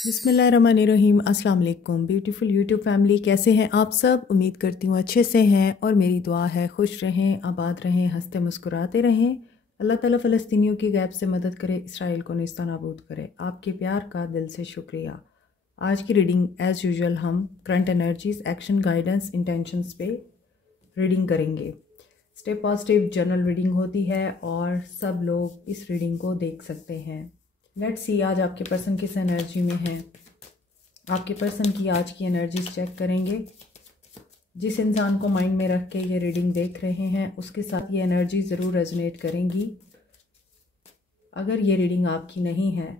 बिस्मिल्लाहिर्रहमानिर्रहीम। अस्सलाम वालेकुम ब्यूटीफुल यूट्यूब फैमिली, कैसे हैं आप सब? उम्मीद करती हूँ अच्छे से हैं और मेरी दुआ है खुश रहें, आबाद रहें, हंसते मुस्कुराते रहें। अल्लाह ताला फ़लस्तीनियों की गैब से मदद करे, इसराइल को नेस्ता नाबूद करे। आपके प्यार का दिल से शुक्रिया। आज की रीडिंग एज़ यूजुअल हम current energies, action, guidance, intentions पे रीडिंग करेंगे। स्टेप पॉजिटिव जनरल रीडिंग होती है और सब लोग इस रीडिंग को देख सकते हैं। लेट्स सी आज आपके पर्सन किस एनर्जी में है। आपके पर्सन की आज की एनर्जीज चेक करेंगे। जिस इंसान को माइंड में रख के ये रीडिंग देख रहे हैं उसके साथ ये एनर्जी ज़रूर रेजोनेट करेंगी। अगर ये रीडिंग आपकी नहीं है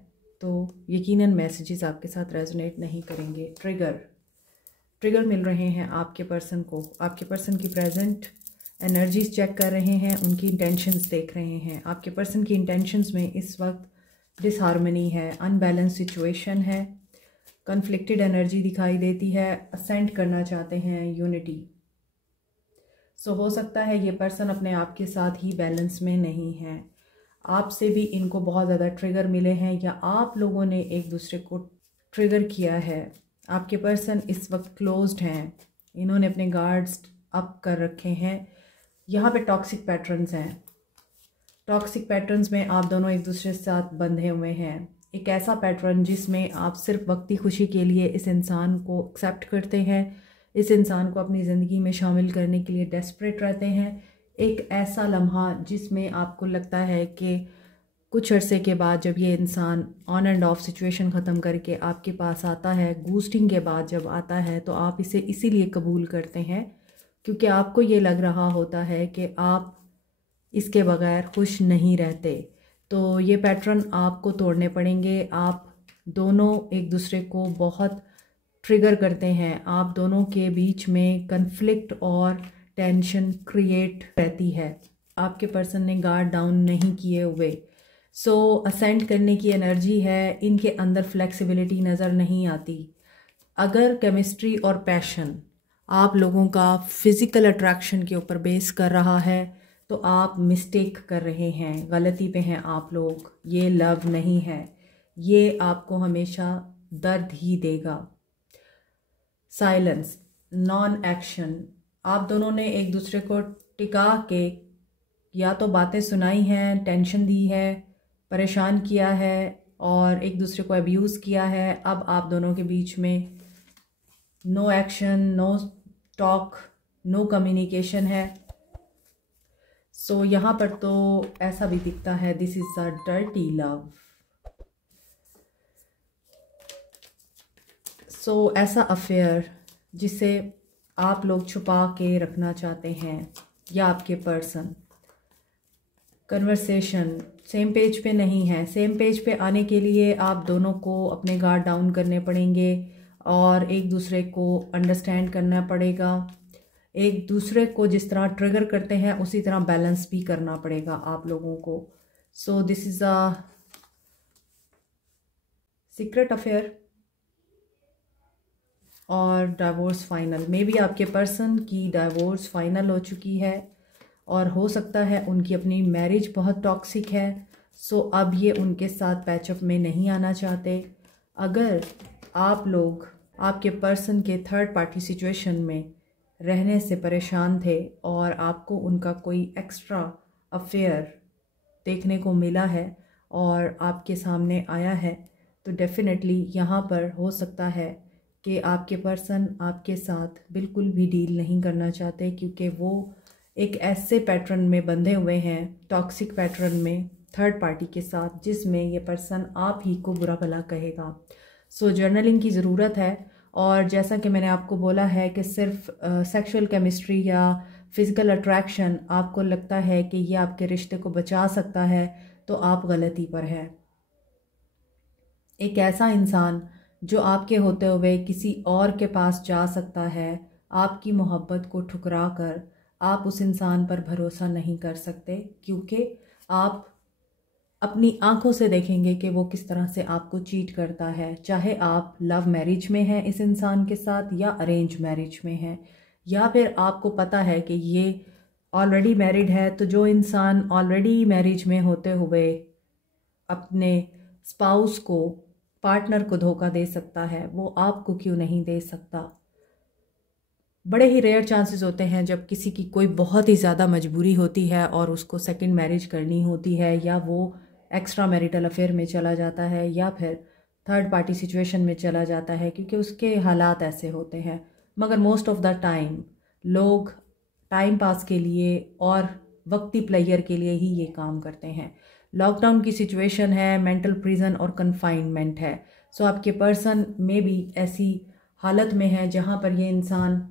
तो यकीनन मैसेजेस आपके साथ रेजोनेट नहीं करेंगे। ट्रिगर मिल रहे हैं आपके पर्सन को। आपके पर्सन की प्रेजेंट एनर्जीज चेक कर रहे हैं, उनकी इंटेंशंस देख रहे हैं। आपके पर्सन की इंटेंशंस में इस वक्त डिसहार्मनी है, अनबैलेंस सिचुएशन है, कन्फ्लिक्टेड एनर्जी दिखाई देती है, असेंड करना चाहते हैं यूनिटी। सो हो सकता है ये पर्सन अपने आप के साथ ही बैलेंस में नहीं है। आपसे भी इनको बहुत ज़्यादा ट्रिगर मिले हैं या आप लोगों ने एक दूसरे को ट्रिगर किया है। आपके पर्सन इस वक्त क्लोज्ड हैं, इन्होंने अपने गार्ड्स अप कर रखे हैं। यहाँ पे टॉक्सिक पैटर्न्स हैं। टॉक्सिक पैटर्न्स में आप दोनों एक दूसरे के साथ बंधे हुए हैं। एक ऐसा पैटर्न जिसमें आप सिर्फ वक्ती खुशी के लिए इस इंसान को एक्सेप्ट करते हैं, इस इंसान को अपनी ज़िंदगी में शामिल करने के लिए डेस्परेट रहते हैं। एक ऐसा लम्हा जिसमें आपको लगता है कि कुछ अरसे के बाद जब ये इंसान ऑन एंड ऑफ सिचुएशन ख़त्म करके आपके पास आता है, गूस्टिंग के बाद जब आता है, तो आप इसे इसीलिए कबूल करते हैं क्योंकि आपको ये लग रहा होता है कि आप इसके बगैर खुश नहीं रहते। तो ये पैटर्न आपको तोड़ने पड़ेंगे। आप दोनों एक दूसरे को बहुत ट्रिगर करते हैं। आप दोनों के बीच में कन्फ्लिक्ट और टेंशन क्रिएट रहती है। आपके पर्सन ने गार्ड डाउन नहीं किए हुए। सो असेंड करने की एनर्जी है, इनके अंदर फ्लेक्सिबिलिटी नज़र नहीं आती। अगर केमिस्ट्री और पैशन आप लोगों का फिज़िकल अट्रैक्शन के ऊपर बेस कर रहा है तो आप मिस्टेक कर रहे हैं, गलती पे हैं आप लोग। ये लव नहीं है, ये आपको हमेशा दर्द ही देगा। साइलेंस, नॉन एक्शन, आप दोनों ने एक दूसरे को टिका के या तो बातें सुनाई हैं, टेंशन दी है, परेशान किया है और एक दूसरे को अब्यूज़ किया है। अब आप दोनों के बीच में no action, no talk, no communication है। सो यहाँ पर तो ऐसा भी दिखता है, this is a dirty love. So ऐसा अफेयर जिसे आप लोग छुपा के रखना चाहते हैं या आपके पर्सन। कन्वर्सेशन सेम पेज पे नहीं है। सेम पेज पे आने के लिए आप दोनों को अपने गार्ड डाउन करने पड़ेंगे और एक दूसरे को अंडरस्टैंड करना पड़ेगा। एक दूसरे को जिस तरह ट्रिगर करते हैं उसी तरह बैलेंस भी करना पड़ेगा आप लोगों को। So this is a secret affair और डाइवोर्स फाइनल। मे बी आपके पर्सन की डाइवोर्स फाइनल हो चुकी है और हो सकता है उनकी अपनी मैरिज बहुत टॉक्सिक है। सो अब ये उनके साथ पैचअप में नहीं आना चाहते। अगर आप लोग आपके पर्सन के थर्ड पार्टी सिचुएशन में रहने से परेशान थे और आपको उनका कोई एक्स्ट्रा अफेयर देखने को मिला है और आपके सामने आया है तो डेफिनेटली यहाँ पर हो सकता है कि आपके पर्सन आपके साथ बिल्कुल भी डील नहीं करना चाहते क्योंकि वो एक ऐसे पैटर्न में बंधे हुए हैं, टॉक्सिक पैटर्न में थर्ड पार्टी के साथ, जिसमें ये पर्सन आप ही को बुरा भला कहेगा। सो जर्नलिंग की ज़रूरत है और जैसा कि मैंने आपको बोला है कि सिर्फ सेक्सुअल केमिस्ट्री या फिज़िकल अट्रैक्शन आपको लगता है कि ये आपके रिश्ते को बचा सकता है तो आप गलती पर है। एक ऐसा इंसान जो आपके होते हुए किसी और के पास जा सकता है, आपकी मोहब्बत को ठुकरा कर आप उस इंसान पर भरोसा नहीं कर सकते क्योंकि आप अपनी आंखों से देखेंगे कि वो किस तरह से आपको चीट करता है। चाहे आप लव मैरिज में हैं इस इंसान के साथ या अरेंज मैरिज में हैं, या फिर आपको पता है कि ये ऑलरेडी मैरिड है। तो जो इंसान ऑलरेडी मैरिज में होते हुए अपने स्पाउस को पार्टनर को धोखा दे सकता है, वो आपको क्यों नहीं दे सकता। बड़े ही रेयर चांसेस होते हैं जब किसी की कोई बहुत ही ज़्यादा मजबूरी होती है और उसको सेकंड मैरिज करनी होती है, या वो एक्स्ट्रा मैरिटल अफेयर में चला जाता है, या फिर थर्ड पार्टी सिचुएशन में चला जाता है, क्योंकि उसके हालात ऐसे होते हैं। मगर मोस्ट ऑफ द टाइम लोग टाइम पास के लिए और वक्ती प्लेयर के लिए ही ये काम करते हैं। लॉकडाउन की सिचुएशन है, मेंटल प्रिजन और कन्फाइनमेंट है। सो आपके पर्सन में भी ऐसी हालत में है जहाँ पर ये इंसान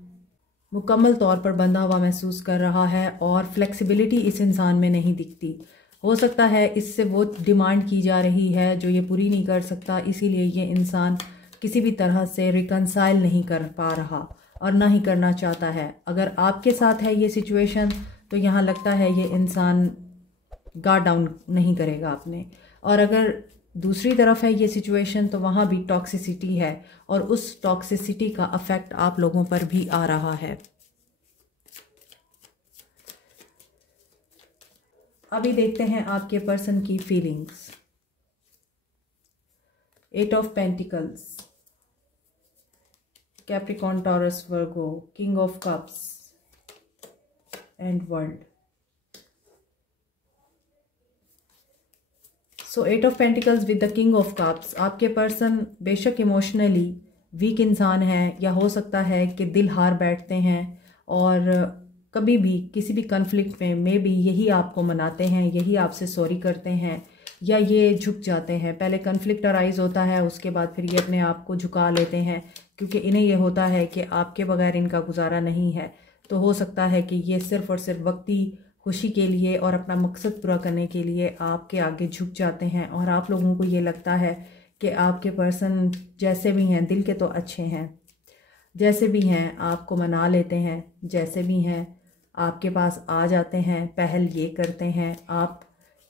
मुकम्मल तौर पर बंधा हुआ महसूस कर रहा है और फ्लेक्सिबिलिटी इस इंसान में नहीं दिखती। हो सकता है इससे वो डिमांड की जा रही है जो ये पूरी नहीं कर सकता, इसीलिए ये इंसान किसी भी तरह से रिकंसाइल नहीं कर पा रहा और ना ही करना चाहता है। अगर आपके साथ है ये सिचुएशन तो यहाँ लगता है ये इंसान गार्ड डाउन नहीं करेगा आपने, और अगर दूसरी तरफ है ये सिचुएशन तो वहाँ भी टॉक्सिसिटी है और उस टॉक्सिसिटी का अफेक्ट आप लोगों पर भी आ रहा है। अभी देखते हैं आपके पर्सन की feelings. 8 of pentacles, Capricorn, taurus, Virgo, king of cups and world. So 8 of pentacles with the king of cups. आपके पर्सन बेशक इमोशनली वीक इंसान है, या हो सकता है कि दिल हार बैठते हैं और कभी भी किसी भी कन्फ्लिक्ट में मे बी यही आपको मनाते हैं, यही आपसे सॉरी करते हैं, या ये झुक जाते हैं। पहले कन्फ्लिक्ट अराइज होता है, उसके बाद फिर ये अपने आप को झुका लेते हैं, क्योंकि इन्हें ये होता है कि आपके बगैर इनका गुजारा नहीं है। तो हो सकता है कि ये सिर्फ़ और सिर्फ वक्ती खुशी के लिए और अपना मकसद पूरा करने के लिए आपके आगे झुक जाते हैं, और आप लोगों को ये लगता है कि आपके पर्सन जैसे भी हैं, दिल के तो अच्छे हैं, जैसे भी हैं आपको मना लेते हैं, जैसे भी हैं आपके पास आ जाते हैं, पहल ये करते हैं, आप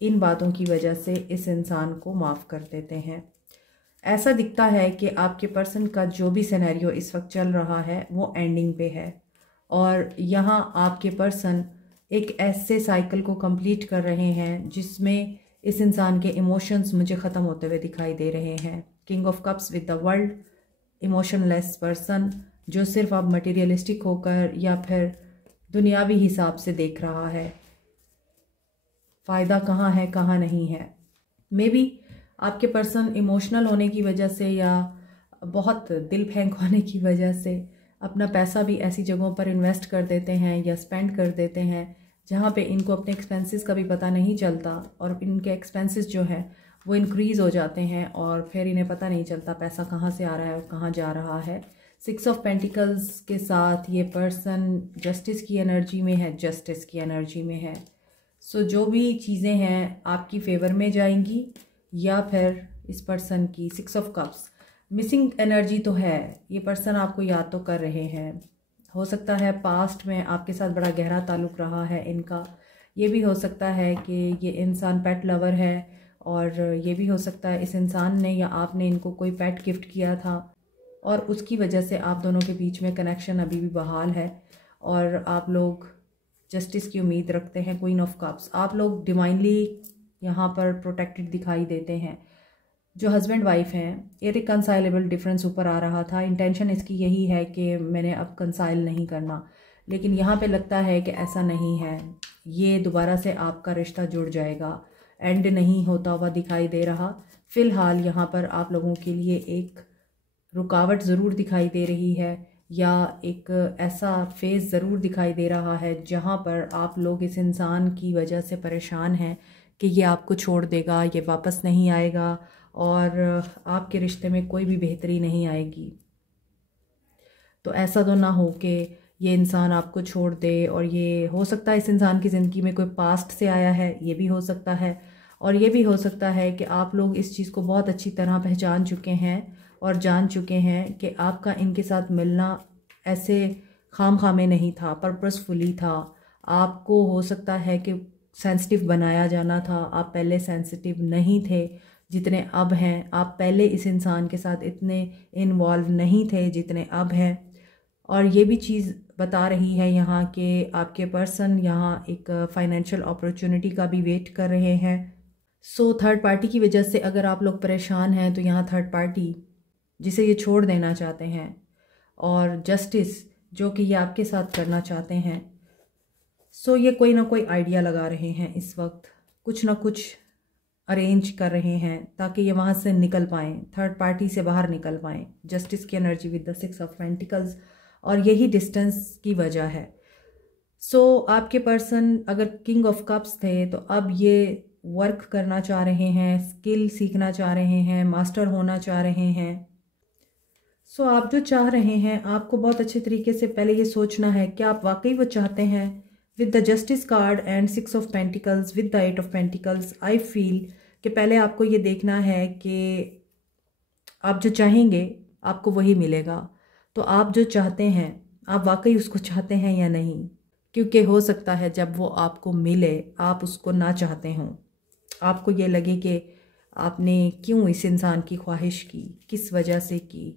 इन बातों की वजह से इस इंसान को माफ़ कर देते हैं। ऐसा दिखता है कि आपके पर्सन का जो भी सिनेरियो इस वक्त चल रहा है वो एंडिंग पे है, और यहाँ आपके पर्सन एक ऐसे साइकिल को कंप्लीट कर रहे हैं जिसमें इस इंसान के इमोशंस मुझे ख़त्म होते हुए दिखाई दे रहे हैं। King of cups with the world, emotionless person जो सिर्फ अब मटेरियलिस्टिक होकर या फिर दुनियावी हिसाब से देख रहा है, फ़ायदा कहाँ है कहाँ नहीं है। मे बी आपके पर्सन इमोशनल होने की वजह से या बहुत दिल फेंक होने की वजह से अपना पैसा भी ऐसी जगहों पर इन्वेस्ट कर देते हैं या स्पेंड कर देते हैं जहाँ पे इनको अपने एक्सपेंसेस का भी पता नहीं चलता, और इनके एक्सपेंसेस जो हैं वो इंक्रीज़ हो जाते हैं और फिर इन्हें पता नहीं चलता पैसा कहाँ से आ रहा है और कहाँ जा रहा है। 6 ऑफ पेंटिकल्स के साथ ये पर्सन जस्टिस की एनर्जी में है, जस्टिस की एनर्जी में है। सो जो भी चीज़ें हैं आपकी फेवर में जाएंगी, या फिर इस पर्सन की 6 ऑफ कप्स मिसिंग एनर्जी तो है, ये पर्सन आपको याद तो कर रहे हैं। हो सकता है पास्ट में आपके साथ बड़ा गहरा ताल्लुक़ रहा है इनका। ये भी हो सकता है कि ये इंसान पेट लवर है, और ये भी हो सकता है इस इंसान ने या आपने इनको कोई पेट गिफ्ट किया था और उसकी वजह से आप दोनों के बीच में कनेक्शन अभी भी बहाल है और आप लोग जस्टिस की उम्मीद रखते हैं। क्वीन ऑफ कप्स, आप लोग डिवाइनली यहाँ पर प्रोटेक्टेड दिखाई देते हैं। जो हस्बैंड वाइफ हैं, इररिकंसाइलेबल डिफरेंस ऊपर आ रहा था, इंटेंशन इसकी यही है कि मैंने अब कंसाइल नहीं करना, लेकिन यहाँ पे लगता है कि ऐसा नहीं है, ये दोबारा से आपका रिश्ता जुड़ जाएगा, एंड नहीं होता हुआ दिखाई दे रहा। फ़िलहाल यहाँ पर आप लोगों के लिए एक रुकावट ज़रूर दिखाई दे रही है, या एक ऐसा फेज़ ज़रूर दिखाई दे रहा है जहाँ पर आप लोग इस इंसान की वजह से परेशान हैं कि ये आपको छोड़ देगा, ये वापस नहीं आएगा और आपके रिश्ते में कोई भी बेहतरी नहीं आएगी। तो ऐसा तो ना हो कि ये इंसान आपको छोड़ दे, और ये हो सकता है इस इंसान की ज़िंदगी में कोई पास्ट से आया है, ये भी हो सकता है, और ये भी हो सकता है कि आप लोग इस चीज़ को बहुत अच्छी तरह पहचान चुके हैं और जान चुके हैं कि आपका इनके साथ मिलना ऐसे खाम में नहीं था, पर्पसफुली था। आपको हो सकता है कि सेंसिटिव बनाया जाना था, आप पहले सेंसिटिव नहीं थे जितने अब हैं, आप पहले इस इंसान के साथ इतने इन्वॉल्व नहीं थे जितने अब हैं। और ये भी चीज़ बता रही है यहाँ कि आपके पर्सन यहाँ एक फाइनेंशियल अपॉर्चुनिटी का भी वेट कर रहे हैं, सो थर्ड पार्टी की वजह से अगर आप लोग परेशान हैं तो यहाँ थर्ड पार्टी जिसे ये छोड़ देना चाहते हैं और जस्टिस जो कि ये आपके साथ करना चाहते हैं, सो ये कोई ना कोई आइडिया लगा रहे हैं, इस वक्त कुछ ना कुछ अरेंज कर रहे हैं ताकि ये वहाँ से निकल पाएँ, थर्ड पार्टी से बाहर निकल पाएँ। जस्टिस की energy with the 6 of pentacles, और यही डिस्टेंस की वजह है। सो आपके पर्सन अगर किंग ऑफ कप्स थे तो अब ये वर्क करना चाह रहे हैं, स्किल सीखना चाह रहे हैं, मास्टर होना चाह रहे हैं। सो आप जो चाह रहे हैं आपको बहुत अच्छे तरीके से पहले ये सोचना है कि आप वाकई वो चाहते हैं। With the justice card and 6 of pentacles with the 8 of pentacles, I feel कि पहले आपको ये देखना है कि आप जो चाहेंगे आपको वही मिलेगा। तो आप जो चाहते हैं आप वाकई उसको चाहते हैं या नहीं, क्योंकि हो सकता है जब वो आपको मिले आप उसको ना चाहते हों, आपको ये लगे कि आपने क्यों इस इंसान की ख्वाहिश की, किस वजह से की,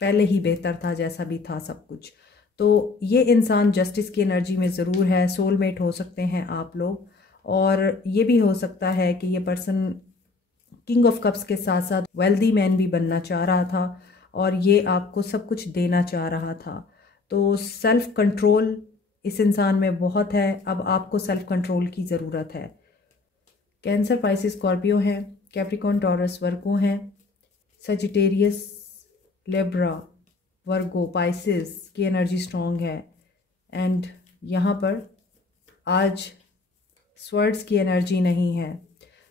पहले ही बेहतर था जैसा भी था सब कुछ। तो ये इंसान जस्टिस की एनर्जी में ज़रूर है, सोलमेट हो सकते हैं आप लोग। और ये भी हो सकता है कि ये पर्सन किंग ऑफ कप्स के साथ साथ वेल्दी मैन भी बनना चाह रहा था और ये आपको सब कुछ देना चाह रहा था। तो सेल्फ कंट्रोल इस इंसान में बहुत है, अब आपको सेल्फ कंट्रोल की ज़रूरत है। कैंसर, पाइसिस, स्कॉर्पियो हैं, कैप्रिकॉर्न, टॉरस, वर्गो हैं, सजिटेरियस, लिब्रा, वर्गो, पाइसिस की एनर्जी स्ट्रॉन्ग है। एंड यहाँ पर आज स्वर्ड्स की एनर्जी नहीं है।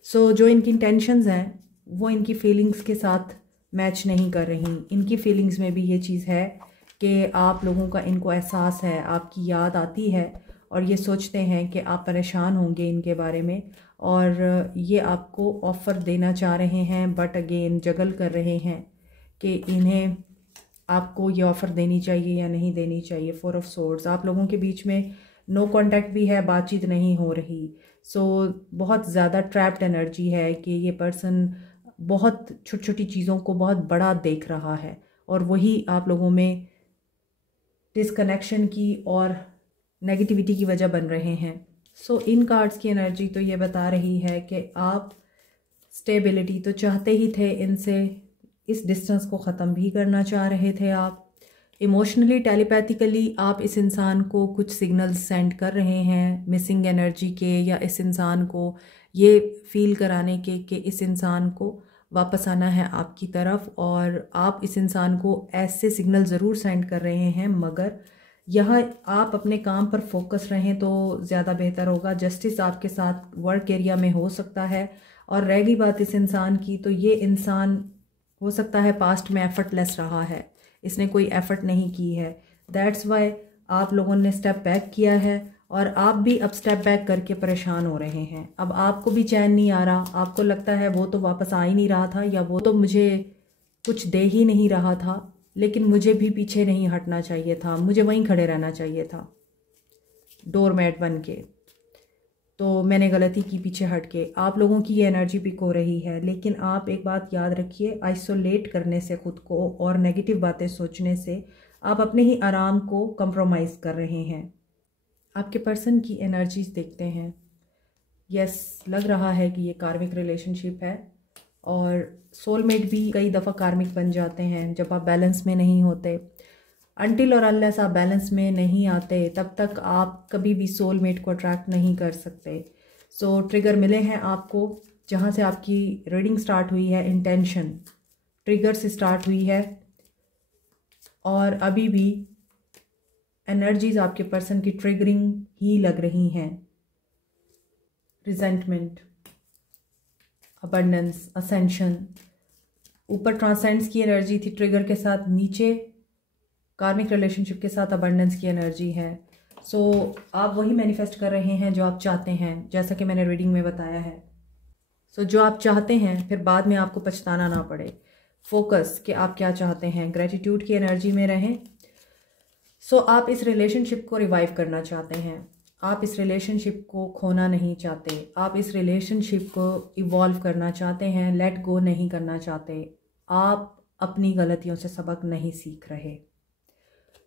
सो जो इनकी इंटेंशंस हैं वो इनकी फीलिंग्स के साथ मैच नहीं कर रही। इनकी फीलिंग्स में भी ये चीज़ है कि आप लोगों का इनको एहसास है, आपकी याद आती है और ये सोचते हैं कि आप परेशान होंगे इनके बारे में, और ये आपको ऑफ़र देना चाह रहे हैं, बट अगेन जगल कर रहे हैं कि इन्हें आपको ये ऑफ़र देनी चाहिए या नहीं देनी चाहिए। 4 ऑफ सोर्ड्स, आप लोगों के बीच में नो कांटेक्ट भी है, बातचीत नहीं हो रही। सो बहुत ज़्यादा ट्रैप्ड एनर्जी है कि ये पर्सन बहुत छोटी छोटी चीज़ों को बहुत बड़ा देख रहा है और वही आप लोगों में डिसकनेक्शन की और नेगेटिविटी की वजह बन रहे हैं। सो इन कार्ड्स की एनर्जी तो ये बता रही है कि आप स्टेबिलिटी तो चाहते ही थे इनसे, इस डिस्टेंस को ख़त्म भी करना चाह रहे थे आप। इमोशनली, टेलीपैथिकली आप इस इंसान को कुछ सिग्नल्स सेंड कर रहे हैं मिसिंग एनर्जी के, या इस इंसान को ये फील कराने के कि इस इंसान को वापस आना है आपकी तरफ, और आप इस इंसान को ऐसे सिग्नल ज़रूर सेंड कर रहे हैं। मगर यहाँ आप अपने काम पर फोकस रहें तो ज़्यादा बेहतर होगा। जस्टिस आपके साथ वर्क एरिया में हो सकता है। और रह गई बात इस इंसान की, तो ये इंसान हो सकता है पास्ट में एफर्टलेस रहा है, इसने कोई एफर्ट नहीं की है। दैट्स वाई आप लोगों ने स्टेप बैक किया है और आप भी अब स्टेप बैक करके परेशान हो रहे हैं। अब आपको भी चैन नहीं आ रहा, आपको लगता है वो तो वापस आ ही नहीं रहा था, या वो तो मुझे कुछ दे ही नहीं रहा था, लेकिन मुझे भी पीछे नहीं हटना चाहिए था, मुझे वहीं खड़े रहना चाहिए था डोरमैट बन के, तो मैंने गलती की पीछे हट के। आप लोगों की ये एनर्जी पिक हो रही है, लेकिन आप एक बात याद रखिए, आइसोलेट करने से ख़ुद को और नेगेटिव बातें सोचने से आप अपने ही आराम को कंप्रोमाइज़ कर रहे हैं। आपके पर्सन की एनर्जीज देखते हैं। यस, लग रहा है कि ये कार्मिक रिलेशनशिप है, और सोलमेट भी कई दफ़ा कार्मिक बन जाते हैं जब आप बैलेंस में नहीं होते। अनटिल और अनलेस आप बैलेंस में नहीं आते तब तक आप कभी भी सोलमेट को अट्रैक्ट नहीं कर सकते। सो ट्रिगर मिले हैं आपको, जहाँ से आपकी रीडिंग स्टार्ट हुई है, इंटेंशन ट्रिगर से स्टार्ट हुई है, और अभी भी एनर्जीज आपके पर्सन की ट्रिगरिंग ही लग रही हैं। रिजेंटमेंट, अबंडेंस, असेंशन, ऊपर ट्रांसेंड्स की एनर्जी थी ट्रिगर के साथ, नीचे कार्मिक रिलेशनशिप के साथ अबंडेंस की एनर्जी है। सो आप वही मैनिफेस्ट कर रहे हैं जो आप चाहते हैं, जैसा कि मैंने रीडिंग में बताया है। सो जो आप चाहते हैं फिर बाद में आपको पछताना ना पड़े। फोकस कि आप क्या चाहते हैं, ग्रेटिट्यूड की एनर्जी में रहें। सो आप इस रिलेशनशिप को रिवाइव करना चाहते हैं, आप इस रिलेशनशिप को खोना नहीं चाहते, आप इस रिलेशनशिप को इवॉल्व करना चाहते हैं, लेट गो नहीं करना चाहते। आप अपनी गलतियों से सबक नहीं सीख रहे।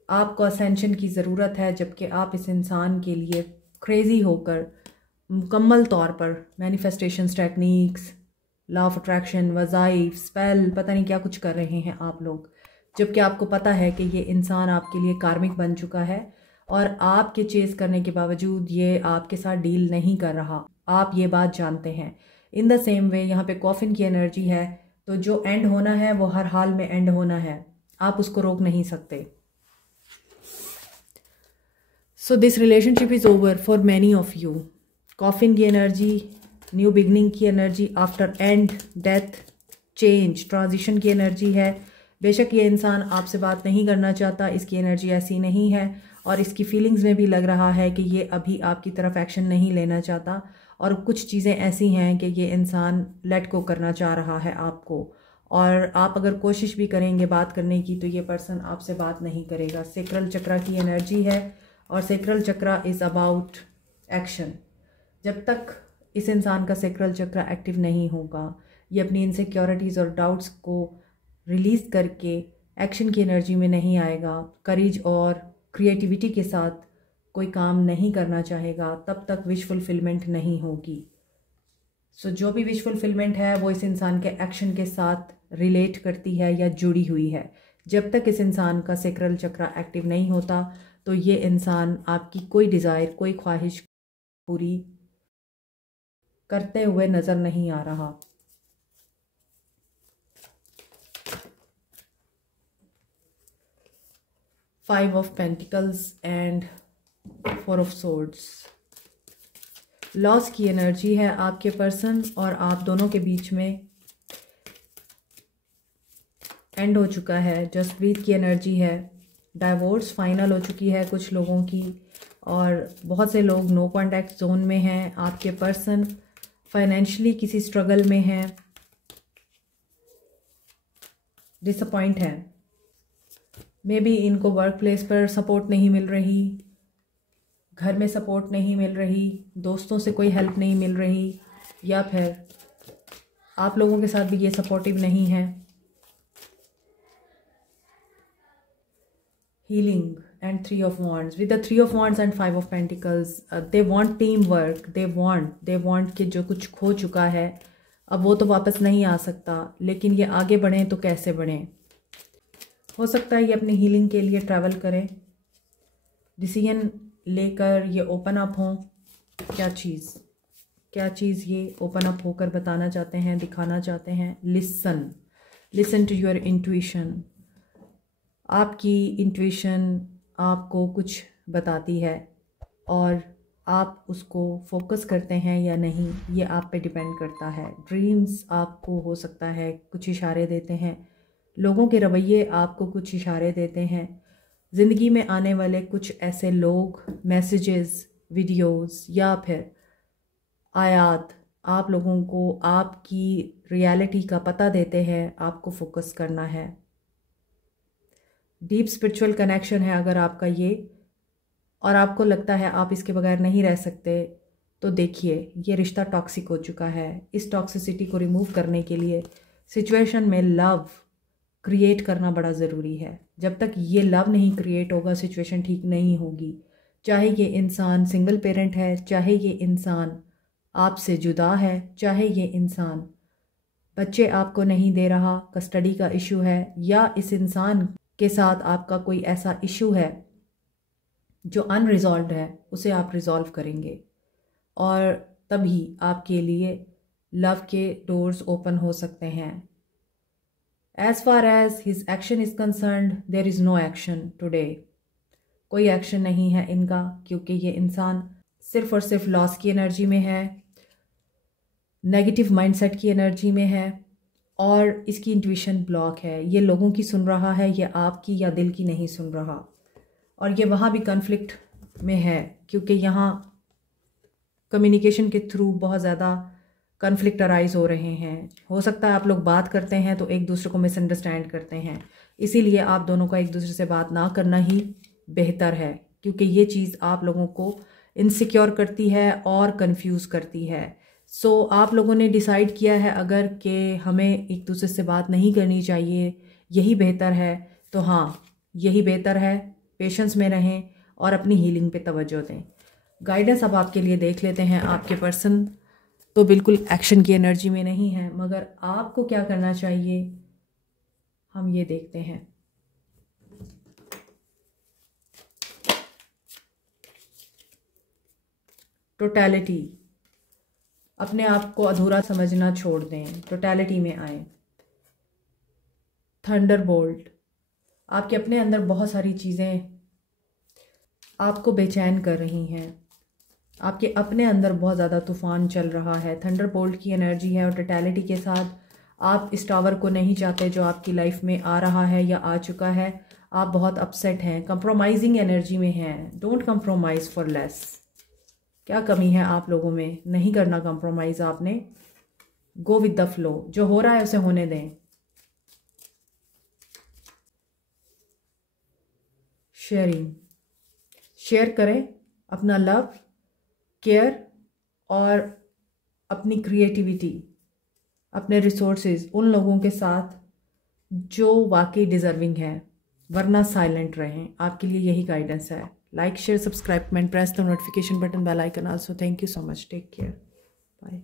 आपको असेंशन की ज़रूरत है, जबकि आप इस इंसान के लिए क्रेज़ी होकर मुकम्मल तौर पर manifestation techniques, law of attraction, वज़ाइफ, स्पेल, पता नहीं क्या कुछ कर रहे हैं आप लोग, जबकि आपको पता है कि ये इंसान आपके लिए कार्मिक बन चुका है और आपके चेस करने के बावजूद ये आपके साथ डील नहीं कर रहा। आप ये बात जानते हैं। इन द सेम वे यहाँ पे कॉफिन की एनर्जी है, तो जो एंड होना है वो हर हाल में एंड होना है, आप उसको रोक नहीं सकते। So this relationship is over for many of you. Coffin की एनर्जी, न्यू बिगनिंग की energy, after and, death, change, transition की एनर्जी है। बेशक ये इंसान आपसे बात नहीं करना चाहता, इसकी एनर्जी ऐसी नहीं है और इसकी फीलिंग्स में भी लग रहा है कि ये अभी आपकी तरफ एक्शन नहीं लेना चाहता, और कुछ चीज़ें ऐसी हैं कि ये इंसान लेट गो करना चाह रहा है आपको, और आप अगर कोशिश भी करेंगे बात करने की तो ये पर्सन आपसे बात नहीं करेगा। सेक्रल चक्रा की एनर्जी है और sacral chakra is about action. जब तक इस इंसान का सेक्रल चक्रा एक्टिव नहीं होगा, ये अपनी इनसिक्योरिटीज़ और डाउट्स को रिलीज़ करके एक्शन की एनर्जी में नहीं आएगा, करेज और क्रिएटिविटी के साथ कोई काम नहीं करना चाहेगा, तब तक विश फुलफिलमेंट नहीं होगी। सो जो भी विश फुलफिलमेंट है वो इस इंसान के एक्शन के साथ रिलेट करती है या जुड़ी हुई है। जब तक इस इंसान का सेक्रल चक्रा एक्टिव नहीं होता तो ये इंसान आपकी कोई डिज़ायर, कोई ख्वाहिश पूरी करते हुए नज़र नहीं आ रहा। Five of pentacles and four of swords. Loss की एनर्जी है आपके पर्सन और आप दोनों के बीच में एंड हो चुका है। जस्ट ब्रीथ की एनर्जी है। डाइवोर्स फाइनल हो चुकी है कुछ लोगों की, और बहुत से लोग नो कॉन्टैक्ट जोन में हैं। आपके पर्सन फाइनेंशियली किसी स्ट्रगल में है, डिसअपॉइंट है। मे बी इनको वर्क प्लेस पर सपोर्ट नहीं मिल रही, घर में सपोर्ट नहीं मिल रही, दोस्तों से कोई हेल्प नहीं मिल रही, या फिर आप लोगों के साथ भी ये सपोर्टिव नहीं है। Healing and three of wands. With the three of wands and five of pentacles, they want team work, they want कि जो कुछ खो चुका है अब वो तो वापस नहीं आ सकता, लेकिन ये आगे बढ़ें तो कैसे बढ़ें। हो सकता है ये अपनी हीलिंग के लिए ट्रैवल करें, डिसीजन लेकर ये ओपन अप हों। क्या चीज़ ये ओपन अप होकर बताना चाहते हैं, दिखाना चाहते हैं। Listen to your intuition. आपकी इंट्यूशन आपको कुछ बताती है और आप उसको फोकस करते हैं या नहीं, ये आप पे डिपेंड करता है। ड्रीम्स आपको हो सकता है कुछ इशारे देते हैं, लोगों के रवैये आपको कुछ इशारे देते हैं, ज़िंदगी में आने वाले कुछ ऐसे लोग, मैसेजेस, वीडियोस या फिर आयात आप लोगों को आपकी रियलिटी का पता देते हैं। आपको फोकस करना है। डीप स्पिरिचुअल कनेक्शन है अगर आपका ये, और आपको लगता है आप इसके बगैर नहीं रह सकते, तो देखिए ये रिश्ता टॉक्सिक हो चुका है। इस टॉक्सिसिटी को रिमूव करने के लिए सिचुएशन में लव क्रिएट करना बड़ा ज़रूरी है। जब तक ये लव नहीं क्रिएट होगा सिचुएशन ठीक नहीं होगी। चाहे ये इंसान सिंगल पेरेंट है, चाहे ये इंसान आपसे जुदा है, चाहे ये इंसान बच्चे आपको नहीं दे रहा, कस्टडी का इशू है, या इस इंसान के साथ आपका कोई ऐसा इशू है जो अनरिजॉल्व्ड है, उसे आप रिजॉल्व करेंगे और तभी आपके लिए लव के डोर्स ओपन हो सकते हैं। As far as his action is concerned, there is no action today. कोई एक्शन नहीं है इनका, क्योंकि ये इंसान सिर्फ और सिर्फ लॉस की एनर्जी में है, नेगेटिव माइंडसेट की एनर्जी में है, और इसकी इंट्यूशन ब्लॉक है। ये लोगों की सुन रहा है, ये आपकी या दिल की नहीं सुन रहा, और ये वहाँ भी कन्फ्लिक्ट में है, क्योंकि यहाँ कम्युनिकेशन के थ्रू बहुत ज़्यादा कन्फ्लिक्ट अराइज हो रहे हैं। हो सकता है आप लोग बात करते हैं तो एक दूसरे को मिसअंडरस्टैंड करते हैं, इसीलिए आप दोनों का एक दूसरे से बात ना करना ही बेहतर है, क्योंकि ये चीज़ आप लोगों को इनसिक्योर करती है और कंफ्यूज करती है। सो आप लोगों ने डिसाइड किया है अगर कि हमें एक दूसरे से बात नहीं करनी चाहिए, यही बेहतर है, तो हाँ यही बेहतर है। पेशेंस में रहें और अपनी हीलिंग पे तवज्जो दें। गाइडेंस अब आपके लिए देख लेते हैं। आपके पर्सन तो बिल्कुल एक्शन की एनर्जी में नहीं है, मगर आपको क्या करना चाहिए हम ये देखते हैं। टोटैलिटी, अपने आप को अधूरा समझना छोड़ दें, टोटैलिटी में आए। थंडरबोल्ट, आपके अपने अंदर बहुत सारी चीज़ें आपको बेचैन कर रही हैं, आपके अपने अंदर बहुत ज़्यादा तूफ़ान चल रहा है। थंडरबोल्ट की एनर्जी है और टोटैलिटी के साथ आप इस टावर को नहीं चाहते जो आपकी लाइफ में आ रहा है या आ चुका है। आप बहुत अपसेट हैं, कंप्रोमाइजिंग एनर्जी में हैं। Don't compromise for less. क्या कमी है आप लोगों में? नहीं करना कंप्रोमाइज़ आपने। गो विद द फ्लो, जो हो रहा है उसे होने दें। शेयरिंग, शेयर करें अपना लव, केयर और अपनी क्रिएटिविटी, अपने रिसोर्सेज उन लोगों के साथ जो वाकई डिज़र्विंग है, वरना साइलेंट रहें। आपके लिए यही गाइडेंस है। Like, share, subscribe, comment, press the notification button, bell icon also. Thank you so much, take care, bye.